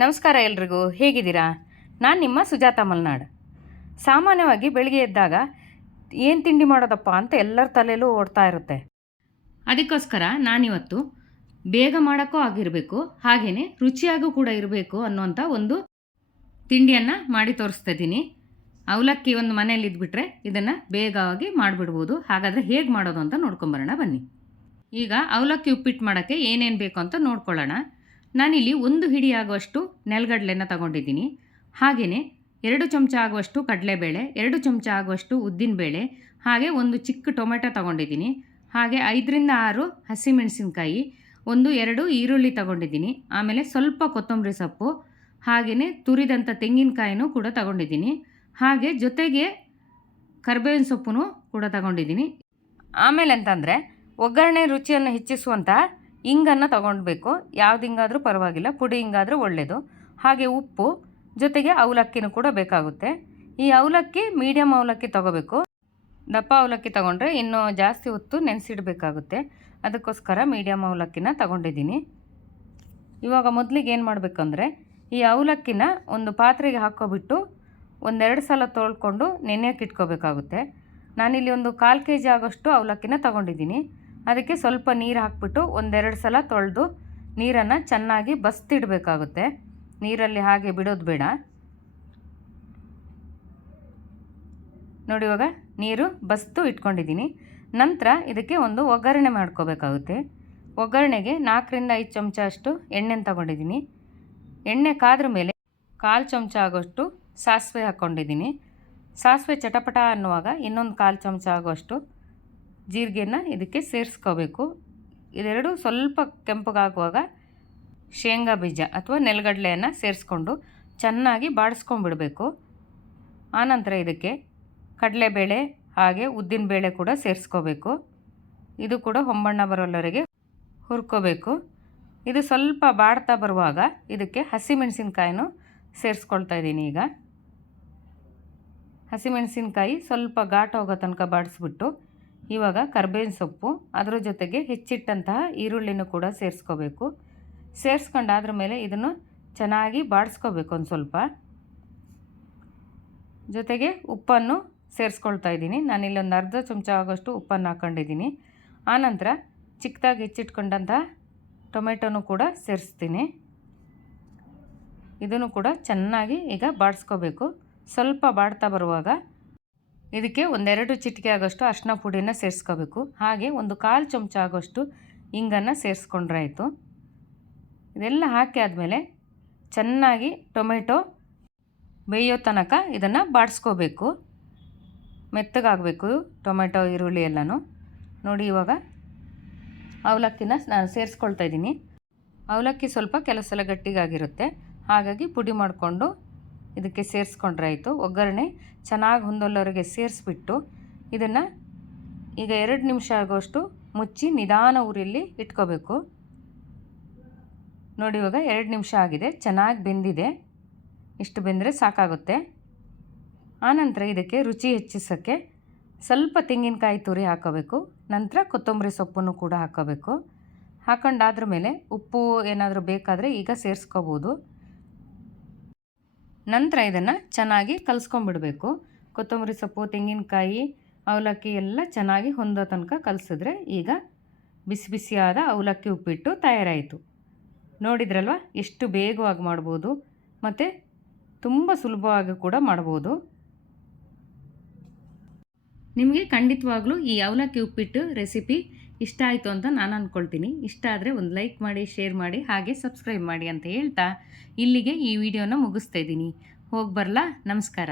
ನಮಸ್ಕಾರ ಎಲ್ರಿಗೂ, ಹೇಗಿದ್ದೀರಾ? ನಾನು ನಿಮ್ಮ ಸುಜಾತ ಮಲ್ನಾಡ್. ಸಾಮಾನ್ಯವಾಗಿ ಬೆಳಿಗ್ಗೆ ಎದ್ದಾಗ ಏನು ತಿಂಡಿ ಮಾಡೋದಪ್ಪ ಅಂತ ಎಲ್ಲರ ತಲೆಯಲ್ಲೂ ಓಡ್ತಾ ಇರುತ್ತೆ. ಅದಕ್ಕೋಸ್ಕರ ನಾನಿವತ್ತು ಬೇಗ ಮಾಡೋಕ್ಕೂ ಆಗಿರಬೇಕು, ಹಾಗೆಯೇ ರುಚಿಯಾಗೂ ಕೂಡ ಇರಬೇಕು ಅನ್ನುವಂಥ ಒಂದು ತಿಂಡಿಯನ್ನು ಮಾಡಿ ತೋರಿಸ್ತಾ ಇದ್ದೀನಿ. ಅವಲಕ್ಕಿ ಒಂದು ಮನೇಲಿ ಇದ್ಬಿಟ್ರೆ ಇದನ್ನು ಬೇಗವಾಗಿ ಮಾಡಿಬಿಡ್ಬೋದು. ಹಾಗಾದರೆ ಹೇಗೆ ಮಾಡೋದು ಅಂತ ನೋಡ್ಕೊಂಬರೋಣ ಬನ್ನಿ. ಈಗ ಅವಲಕ್ಕಿ ಉಪ್ಪಿಟ್ಟು ಮಾಡೋಕ್ಕೆ ಏನೇನು ಬೇಕು ಅಂತ ನೋಡ್ಕೊಳ್ಳೋಣ. ನಾನಿಲ್ಲಿ 1 ಹಿಡಿ ಆಗುವಷ್ಟು ನೆಲಗಡಲೆನ ತಗೊಂಡಿದ್ದೀನಿ. ಹಾಗೆಯೇ 2 ಚಮಚ ಆಗುವಷ್ಟು ಕಡಲೆಬೇಳೆ, 2 ಚಮಚ ಆಗುವಷ್ಟು ಉದ್ದಿನಬೇಳೆ, ಹಾಗೆ ಒಂದು ಚಿಕ್ಕ ಟೊಮೆಟೊ ತಗೊಂಡಿದ್ದೀನಿ. ಹಾಗೆ 5ರಿಂದ 6 ಹಸಿಮೆಣಸಿನ್ಕಾಯಿ, 1-2 ಈರುಳ್ಳಿ ತಗೊಂಡಿದ್ದೀನಿ. ಆಮೇಲೆ ಸ್ವಲ್ಪ ಕೊತ್ತಂಬರಿ ಸೊಪ್ಪು, ಹಾಗೆಯೇ ತುರಿದಂಥ ತೆಂಗಿನಕಾಯಿನೂ ಕೂಡ ತಗೊಂಡಿದ್ದೀನಿ. ಹಾಗೆ ಜೊತೆಗೆ ಕರಿಬೇವಿನ ಸೊಪ್ಪು ಕೂಡ ತಗೊಂಡಿದ್ದೀನಿ. ಆಮೇಲೆ ಅಂತಂದರೆ ಒಗ್ಗರಣೆ ರುಚಿಯನ್ನು ಹೆಚ್ಚಿಸುವಂಥ ಇಂಗನ್ನು ತಗೊಳ್ಬೇಕು. ಯಾವ್ದು ಹಿಂಗಾದರೂ ಪರವಾಗಿಲ್ಲ, ಪುಡಿ ಹಿಂಗಾದರೂ ಒಳ್ಳೆಯದು. ಹಾಗೆ ಉಪ್ಪು, ಜೊತೆಗೆ ಅವಲಕ್ಕಿನೂ ಕೂಡ ಬೇಕಾಗುತ್ತೆ. ಈ ಅವಲಕ್ಕಿ ಮೀಡಿಯಮ್ ಅವಲಕ್ಕಿ ತಗೋಬೇಕು. ದಪ್ಪ ಅವಲಕ್ಕಿ ತಗೊಂಡ್ರೆ ಇನ್ನೂ ಜಾಸ್ತಿ ಹೊತ್ತು ನೆನೆಸಿಡಬೇಕಾಗುತ್ತೆ. ಅದಕ್ಕೋಸ್ಕರ ಮೀಡಿಯಮ್ ಅವಲಕ್ಕಿನ ತಗೊಂಡಿದ್ದೀನಿ. ಇವಾಗ ಮೊದಲಿಗೆ ಏನು ಮಾಡಬೇಕಂದ್ರೆ, ಈ ಅವಲಕ್ಕಿನ ಒಂದು ಪಾತ್ರೆಗೆ ಹಾಕ್ಕೊಬಿಟ್ಟು 1-2 ಸಲ ತೊಳ್ಕೊಂಡು ನೆನೆಯೋಕೆ ಇಟ್ಕೋಬೇಕಾಗುತ್ತೆ. ನಾನಿಲ್ಲಿ ಒಂದು 1/4 kg ಆಗೋಷ್ಟು ಅವಲಕ್ಕಿನ ತಗೊಂಡಿದ್ದೀನಿ. ಅದಕ್ಕೆ ಸ್ವಲ್ಪ ನೀರು ಹಾಕ್ಬಿಟ್ಟು 1-2 ಸಲ ತೊಳೆದು ನೀರನ್ನು ಚೆನ್ನಾಗಿ ಬಸ್ತಿಡಬೇಕಾಗುತ್ತೆ. ನೀರಲ್ಲಿ ಹಾಗೆ ಬಿಡೋದು ಬೇಡ. ನೋಡಿ, ಇವಾಗ ನೀರು ಬಸ್ತು ಇಟ್ಕೊಂಡಿದ್ದೀನಿ. ನಂತರ ಇದಕ್ಕೆ ಒಂದು ಒಗ್ಗರಣೆ ಮಾಡ್ಕೋಬೇಕಾಗುತ್ತೆ. ಒಗ್ಗರಣೆಗೆ 4ರಿಂದ 5 ಚಮಚ ಅಷ್ಟು ಎಣ್ಣೆನ ತಗೊಂಡಿದ್ದೀನಿ. ಎಣ್ಣೆ ಕಾದ್ರ ಮೇಲೆ 1/4 ಚಮಚ ಆಗೋಷ್ಟು ಸಾಸಿವೆ ಹಾಕ್ಕೊಂಡಿದ್ದೀನಿ. ಸಾಸಿವೆ ಚಟಪಟ ಅನ್ನುವಾಗ ಇನ್ನೊಂದು 1/4 ಚಮಚ ಆಗುವಷ್ಟು ಜೀರಿಗೆನ ಇದಕ್ಕೆ ಸೇರಿಸ್ಕೋಬೇಕು. ಇದೆರಡು ಸ್ವಲ್ಪ ಕೆಂಪಗಾಗುವಾಗ ಶೇಂಗಾ ಬೀಜ ಅಥವಾ ನೆಲಗಡಲೆಯನ್ನು ಸೇರಿಸ್ಕೊಂಡು ಚೆನ್ನಾಗಿ ಬಾಡಿಸ್ಕೊಂಡ್ಬಿಡಬೇಕು. ಆನಂತರ ಇದಕ್ಕೆ ಕಡಲೆಬೇಳೆ ಹಾಗೆ ಉದ್ದಿನಬೇಳೆ ಕೂಡ ಸೇರಿಸ್ಕೋಬೇಕು. ಇದು ಕೂಡ ಹೊಂಬಣ್ಣ ಬರೋಲ್ಲವರೆಗೆ ಹುರ್ಕೋಬೇಕು. ಇದು ಸ್ವಲ್ಪ ಬಾಡ್ತಾ ಬರುವಾಗ ಇದಕ್ಕೆ ಹಸಿಮೆಣಸಿನ್ಕಾಯಿನೂ ಸೇರಿಸ್ಕೊಳ್ತಾ ಇದ್ದೀನಿ. ಈಗ ಹಸಿಮೆಣಸಿನ್ಕಾಯಿ ಸ್ವಲ್ಪ ಘಾಟ್ ಹೋಗೋ ತನಕ ಬಾಡಿಸ್ಬಿಟ್ಟು ಇವಾಗ ಕರಿಬೇವಿನ ಸೊಪ್ಪು, ಅದರ ಜೊತೆಗೆ ಹೆಚ್ಚಿಟ್ಟಂತಹ ಈರುಳ್ಳಿನೂ ಕೂಡ ಸೇರಿಸ್ಕೋಬೇಕು. ಸೇರಿಸ್ಕೊಂಡಾದ್ರ ಮೇಲೆ ಇದನ್ನು ಚೆನ್ನಾಗಿ ಬಾಡಿಸ್ಕೋಬೇಕು ಒಂದು ಸ್ವಲ್ಪ. ಜೊತೆಗೆ ಉಪ್ಪನ್ನು ಸೇರಿಸ್ಕೊಳ್ತಾ ಇದ್ದೀನಿ. ನಾನಿಲ್ಲಿ ಒಂದು ಅರ್ಧ ಚಮಚ ಆಗೋಷ್ಟು ಉಪ್ಪನ್ನು ಹಾಕ್ಕೊಂಡಿದ್ದೀನಿ. ಆನಂತರ ಚಿಕ್ಕದಾಗಿ ಹೆಚ್ಚಿಟ್ಕೊಂಡಂತಹ ಟೊಮೆಟೊನೂ ಕೂಡ ಸೇರಿಸ್ತೀನಿ. ಇದನ್ನು ಕೂಡ ಚೆನ್ನಾಗಿ ಈಗ ಬಾಡಿಸ್ಕೋಬೇಕು. ಸ್ವಲ್ಪ ಬಾಡ್ತಾ ಬರುವಾಗ ಇದಕ್ಕೆ 1-2 ಚಿಟಿಕೆ ಆಗೋಷ್ಟು ಅರಿಶಿನ ಪುಡಿನ ಸೇರಿಸ್ಕೋಬೇಕು. ಹಾಗೆ ಒಂದು 1/4 ಚಮಚ ಆಗೋಷ್ಟು ಇಂಗನ್ನು ಸೇರಿಸ್ಕೊಂಡ್ರೆ ಆಯಿತು. ಇದೆಲ್ಲ ಹಾಕಿ ಆದಮೇಲೆ ಚೆನ್ನಾಗಿ ಟೊಮೆಟೊ ಬೇಯೋ ತನಕ ಇದನ್ನು ಬಾಡಿಸ್ಕೋಬೇಕು. ಮೆತ್ತಗಾಗಬೇಕು ಟೊಮೆಟೊ ಈರುಳ್ಳಿ ಎಲ್ಲನೂ. ನೋಡಿ, ಇವಾಗ ಅವಲಕ್ಕಿನ ನಾನು ಸೇರಿಸ್ಕೊಳ್ತಾ ಇದ್ದೀನಿ. ಅವಲಕ್ಕಿ ಸ್ವಲ್ಪ ಕೆಲವು ಸಲ ಗಟ್ಟಿಗಾಗಿರುತ್ತೆ, ಹಾಗಾಗಿ ಪುಡಿ ಮಾಡಿಕೊಂಡು ಇದಕ್ಕೆ ಸೇರಿಸ್ಕೊಂಡ್ರೆ ಆಯಿತು. ಒಗ್ಗರಣೆ ಚೆನ್ನಾಗಿ ಹೊಂದೋಲ್ಲವರೆಗೆ ಸೇರಿಸ್ಬಿಟ್ಟು ಇದನ್ನು ಈಗ 2 ನಿಮಿಷ ಆಗೋಷ್ಟು ಮುಚ್ಚಿ ನಿಧಾನ ಉರಿಯಲ್ಲಿ ಇಟ್ಕೋಬೇಕು. ನೋಡಿ, ಇವಾಗ 2 ನಿಮಿಷ ಆಗಿದೆ, ಚೆನ್ನಾಗಿ ಬೆಂದಿದೆ. ಇಷ್ಟು ಬೆಂದರೆ ಸಾಕಾಗುತ್ತೆ. ಆನಂತರ ಇದಕ್ಕೆ ರುಚಿ ಹೆಚ್ಚಿಸೋಕ್ಕೆ ಸ್ವಲ್ಪ ತೆಂಗಿನಕಾಯಿ ತುರಿ ಹಾಕೋಬೇಕು. ನಂತರ ಕೊತ್ತಂಬರಿ ಸೊಪ್ಪನ್ನು ಕೂಡ ಹಾಕೋಬೇಕು. ಹಾಕೊಂಡಾದ್ರ ಮೇಲೆ ಉಪ್ಪು ಏನಾದರೂ ಬೇಕಾದರೆ ಈಗ ಸೇರಿಸ್ಕೋಬೋದು. ನಂತರ ಇದನ್ನು ಚೆನ್ನಾಗಿ ಕಲಿಸ್ಕೊಂಡ್ಬಿಡಬೇಕು. ಕೊತ್ತಂಬರಿ ಸೊಪ್ಪು, ತೆಂಗಿನಕಾಯಿ, ಅವಲಕ್ಕಿ ಎಲ್ಲ ಚೆನ್ನಾಗಿ ಹೊಂದೋ ತನಕ ಕಲಿಸಿದ್ರೆ ಈಗ ಬಿಸಿ ಬಿಸಿಯಾದ ಅವಲಕ್ಕಿ ಉಪ್ಪಿಟ್ಟು ತಯಾರಾಯಿತು. ನೋಡಿದ್ರಲ್ವ, ಎಷ್ಟು ಬೇಗವಾಗಿ ಮಾಡ್ಬೋದು ಮತ್ತು ತುಂಬ ಸುಲಭವಾಗಿ ಕೂಡ ಮಾಡ್ಬೋದು. ನಿಮಗೆ ಖಂಡಿತವಾಗ್ಲೂ ಈ ಅವಲಕ್ಕಿ ಉಪ್ಪಿಟ್ಟು ರೆಸಿಪಿ ಇಷ್ಟ ಆಯಿತು ಅಂತ ನಾನು ಅಂದ್ಕೊಳ್ತೀನಿ. ಇಷ್ಟ ಆದರೆ ಒಂದು ಲೈಕ್ ಮಾಡಿ, ಶೇರ್ ಮಾಡಿ, ಹಾಗೆ ಸಬ್ಸ್ಕ್ರೈಬ್ ಮಾಡಿ ಅಂತ ಹೇಳ್ತಾ ಇಲ್ಲಿಗೆ ಈ ವಿಡಿಯೋನ ಮುಗಿಸ್ತಾ ಇದ್ದೀನಿ. ಹೋಗಿ ಬರಲಾ? ನಮಸ್ಕಾರ.